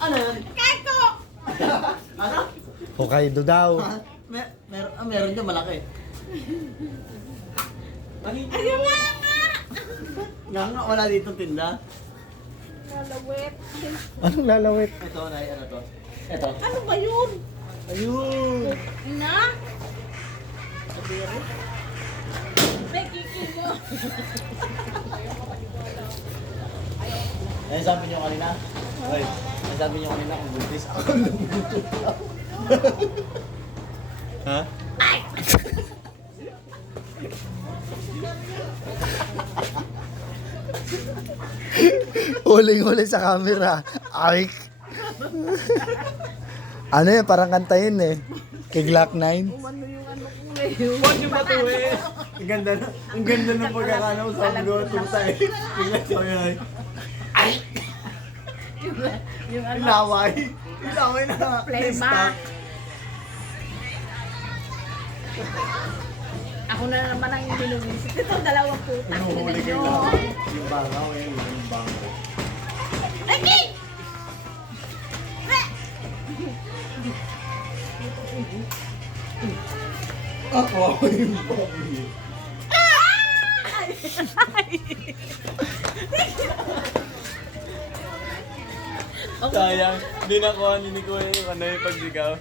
Ano yun? Kako! Ano? Hokkaido daw. Meron dyan malaki. Ayun nga nga! Nga, wala dito tinda. Nalawit. Anong lalawit? Ito, Nay, ano to? Ito. Ano ba yun? Ayun! Na? Bekiki mo. Ano sabi niyo kanina? Hoy, ano sabi niyo kanina kung buntis? Ako buntis daw. Ha? Huling-huli sa camera. Ay! Ano yun? Parang kanta yun eh. Kay Glock 9. Umano yung ano ko ngayon. Huwag niyo matuwi! Ang ganda ng pagkakanaw sa mga tuta eh. Tingnan ko yun. Ay! Yung ano, Ilaway! Ilaway na! Plema. Ako na naman ang binuwisit. Ito, dalawang puta. Inuhuli kayo lang. Yung bangaw eh. Yung bangaw. Aki! Ako yung baboy. Sayang, hindi nakuha ni Kuya yung ano yung pagsigaw.